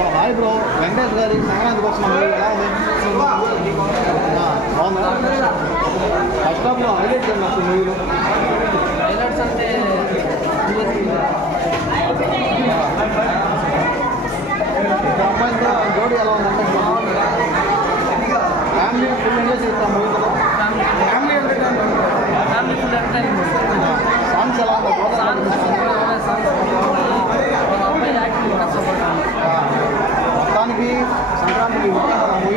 Hi bro, Venkatesh గారి సంక్రాంతికి వస్తున్నాం. ఎలా ఉంది? బాగుందా? ఫస్ట్ హాఫ్లో హైలైట్స్ ఏమి వస్తుంది మూవీలో? హైలైట్స్ అంటే ఇంకా అమ్మాయితో జోడీ ఎలా ఉందంటే ఫ్యామిలీ ఫుల్ ఎంజాయ్ చేస్తాం మూవీలో. Family full entertainment. సాంగ్స్ ఎలా ఉన్నాయి? మొత్తానికి సంక్రాంతికి మూవీ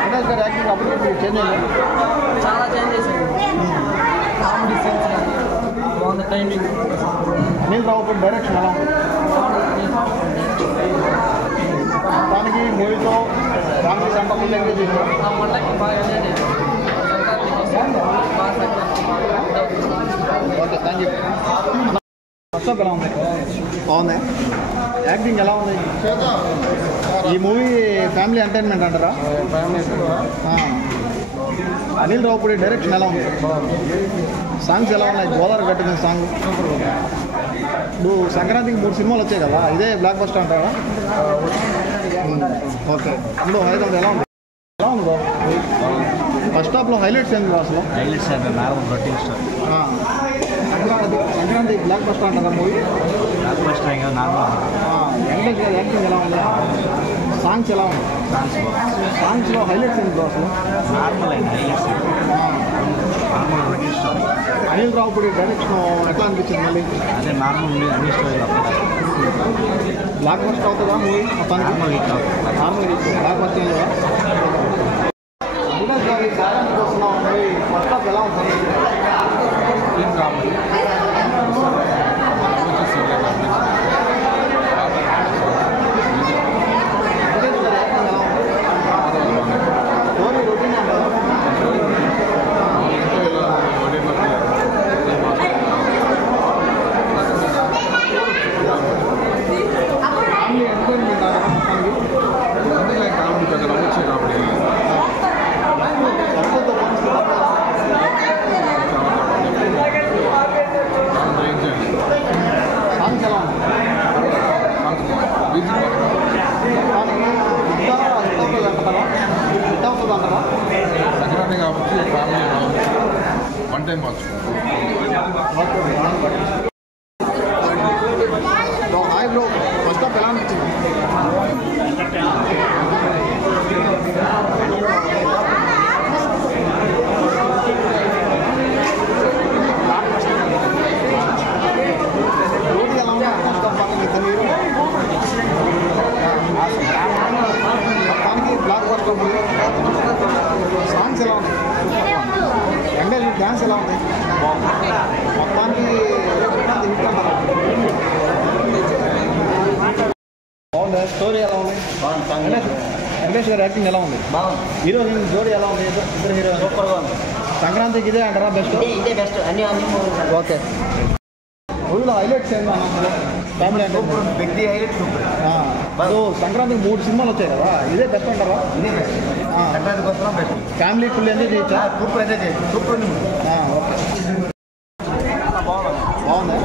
వెంకటేష్ గారి యాక్టింగ్ అప్పుడు చేంజ్ అయ్యింది. చాలా చేంజ్ చేశారు. కామెడీ సీన్స్ బాగుంది. టైమింగ్ అనిల్ రావుపూడి డైరెక్షన్ ఎలా ఉంది? మొత్తానికి మూవీతో ఫ్యామిలీ సెంటర్ ఫుల్ ఎంజాయ్ చేశారు. ఆ పండగకి బాగా ఎంజాయ్ చేశారు. Okay, thank you. First of ఎలా ఉంది? బాగుంది. యాక్టింగ్ ఎలా ఉంది? ఈ మూవీ ఫ్యామిలీ ఎంటర్టైన్మెంట్ అంటారా? అనిల్ రావుపూడి డైరెక్షన్ ఎలా ఉంది? సాంగ్స్ ఎలా ఉన్నాయి? గోదావరి కట్టిన సాంగ్ ఇప్పుడు సంక్రాంతికి 3 సినిమాలు వచ్చాయి కదా, ఇదే బ్లాక్ బస్టర్ అంటారా? ఓకే, ఇప్పుడు 500 ఎలా ఉంది? ఎలా ఉంది బాబు? ఫస్ట్ హాఫ్లో హైలైట్స్ ఏంటి అసలు? హైలైట్స్ అంటే normal routine star. Sankranti block buster అంటారా మూవీ? బ్లాక్ బస్టర్ ఇంకా నార్మల్. వెంకటేష్ గారి యాక్టింగ్ ఎలా ఉంది? సాంగ్స్ ఎలా ఉంది? సాంగ్స్లో హైలైట్స్ ఏంటి అసలు? నార్మల్ అయిన highlights normal routine star. Anil Ravipudi direction ఎట్లా అనిపించింది మళ్ళీ? అదే నార్మల్ అన్ని స్టోరీలు బ్లాక్ బస్టర్ అవుతుందా మూవీ మొత్తానికి? నార్మల్ హిట్ అవుతుంది. నార్మల్ బ్లాక్ బస్టర్ లేదా? అవినాష్ గారి సంక్రాంతికి వస్తున్నాం మూవీ ఫస్ట్ హాఫ్ ఎలా ఉంటుంది? స్టోరీ రొటీన్ అంటారా? ఫ్యామిలీ ఎంటర్టైన్మెంట్ అంటారా మొత్తానికి? ఎవరితో పోల్చుకుంటారా? సాంగ్స్ ఎలా ఉంది? మొత్తానికి హిట్ అవుతుంది అంటారా? సంక్రాంతి కాబట్టి family one time watch. Hi bro, first half ఎలా అనిపించింది? రోడ్డు ఎలా ఉంది? ఫస్ట్ హాఫ్ బాగా ఇద్దరు హీరో మొత్తానికి బ్లాక్ బస్టర్ మూవీ. సాంగ్స్ ఎలా ఉన్నాయి? వెంకటేష్ డ్యాన్స్ ఎలా ఉంది? మొత్తానికి హిట్ అంటారా? బాగుంది. స్టోరీ ఎలా ఉంది? వెంకటేష్ గారి యాక్టింగ్ ఎలా ఉంది? బాగుంది. హీరో జోడీ ఎలా ఉంది? ఇద్దరు హీరో సూపర్గా ఉంది. సంక్రాంతికి ఇదే అంటారా బెస్ట్? ఇదే బెస్ట్. అన్ని ఓకే. మూవీలో హైలైట్స్ ఏంటి అన్నప్పుడు? ఫ్యామిలీ అంటే వ్యక్తి హైలైట్ సూపర్. ఇప్పుడు సంక్రాంతికి 3 సినిమాలు వచ్చాయి కదా, ఇదే బెస్ట్ అంటారా? ఇదే బెస్ట్. సంక్రాంతికి వస్తున్నాం బెస్ట్. ఫ్యామిలీ ఫుల్ ఎంజాయ్ చేయొచ్చా? సూపర్ ఎంజాయ్ చేయండి. సూపర్ ఉంది. ఓకే, బాగుంది.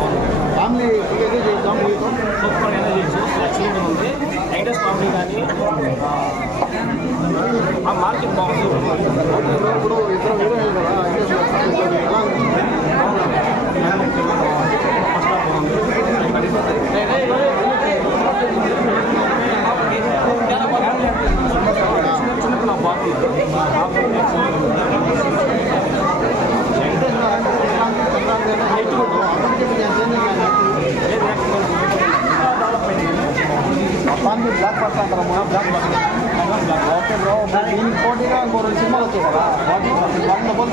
ఫ్యామిలీ ఫుల్ ఎంజాయ్ చేయొచ్చా మూవీతో? సూపర్ ఎంజాయ్ చేయొచ్చు. ఎక్సలెంట్గా ఉంది. లైటెస్ట్ కామెడీ కానీ ఆ మార్కెట్ బాగుంది. ఇప్పుడు ఇద్దరు హీరోయిన్లు కదా, వెంకటేష్ గారు జోడీ ఎలా అనిపించింది? చిన్నపిల్ల బాగుంది. మొత్తానికి బ్లాక్ బస్టర్ అంటారా? Block buster. ఓకే బ్రో, దీనికి పోటీగా ఇంకో 2 సినిమాలు వచ్చాయి కదా, వాటిని 1 డబల్